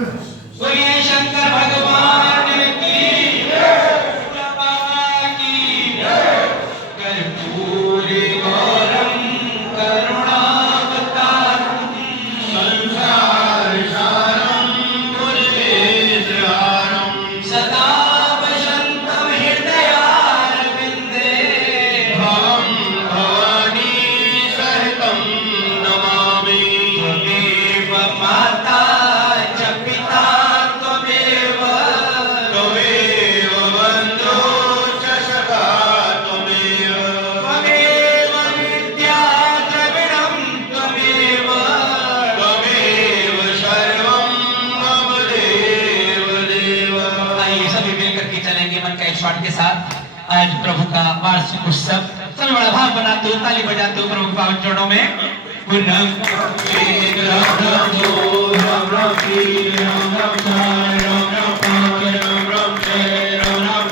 बोलिए शंकर भगवान की बाबा की कर्पूरी गौरम करुणावतारम संसार सारम मुरलीधरम सदा वसंतम हृदयारविंदे भवम भवानी सहितं नमामि त्वमेव माता च पिता त्वमेव त्वमेव बन्धो च सखा त्वमेव त्वमेव विद्या द्रविणं त्वमेव त्वमेव सर्वं मम देव देव। आइए सभी मिलकर के चलेंगे मन का एक शॉट के साथ। आज प्रभु का वार्षिक उत्सव सब बड़ा भाव बनाते हो, ताली बजाते हो प्रभु के पावन चरणों में। पुनः राम राम जो राम राम की राम राम साय राम राम पाँच राम राम छः राम राम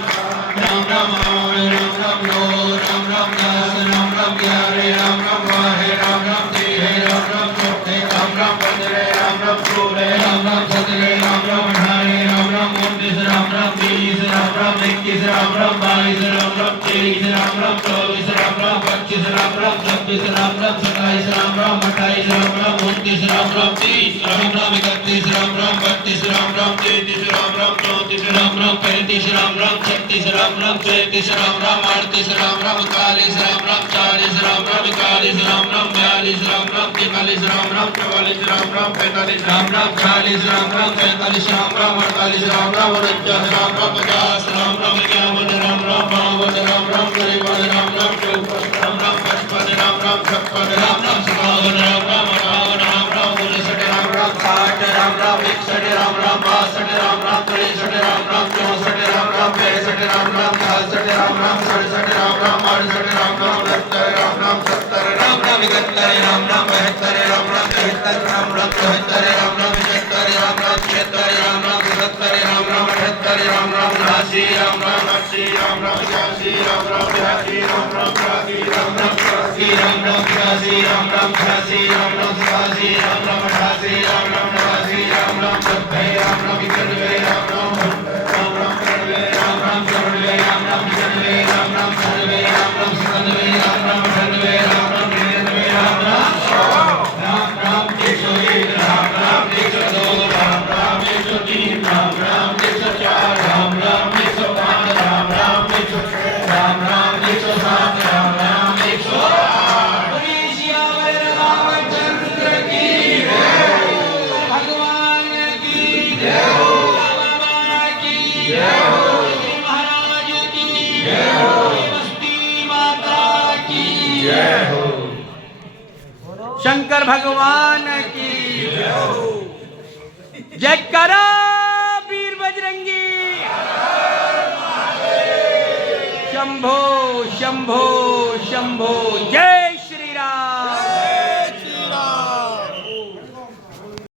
राम राम आठ राम राम नौ राम राम दस राम राम ग्यारह राम राम बारह राम राम तेरह राम राम चौदह राम राम पंद्रह राम राम सोलह राम राम सत्रह राम राम अठारह राम राम 19 राम राम 20 राम राम 21 राम राम 22 राम राम 23 राम राम 24 राम राम 25 राम राम 26 राम राम 27 राम राम 28 राम राम 29 राम राम 30 राम राम 31 राम राम 32 राम राम 33 राम राम 34 राम राम 35 राम राम 36 राम राम 37 राम राम 38 राम राम 39 राम राम 40 राम राम 41 राम राम 42 राम राम 43 राम राम 44 राम राम 45 राम राम 40 राम राम 45 राम राम 48 राम राम 49 राम राम 50 राम राम 51 राम राम 52 राम राम 53 राम राम 54 राम राम 55 राम राम 56 राम राम 57 राम राम 58 राम राम 59 राम राम 60 राम राम 61 राम राम 62 राम राम 63 राम राम 64 राम राम 65 राम राम 66 राम राम 67 राम राम 68 राम राम 69 राम राम 70 राम राम 71 राम राम 72 राम राम 73 राम राम 74 राम राम 75 राम राम 76 राम राम 77 राम राम 78 राम राम 79 राम राम 80 राम राम 81 राम राम 82 राम राम 83 राम राम 84 राम राम 85 राम राम 86 राम राम 87 राम राम 88 राम राम 89 राम राम 90 राम राम 91 राम राम 92 राम राम 93 राम राम 94 राम राम 95 राम राम 97 राम राम 98 राम राम 99 राम राम 101 राम राम 102 राम राम 103 राम राम 104 राम राम 105 राम राम 106 राम राम 107 राम राम 108। बोलिए श्यामल रामचंद्र की जय, भगवान की जय, बाबा की जय, महाराज की जय, मस्ती माता की जय हो, शंकर भगवान की जय करा वीर बजरंगी शंभो शंभो शंभो जय।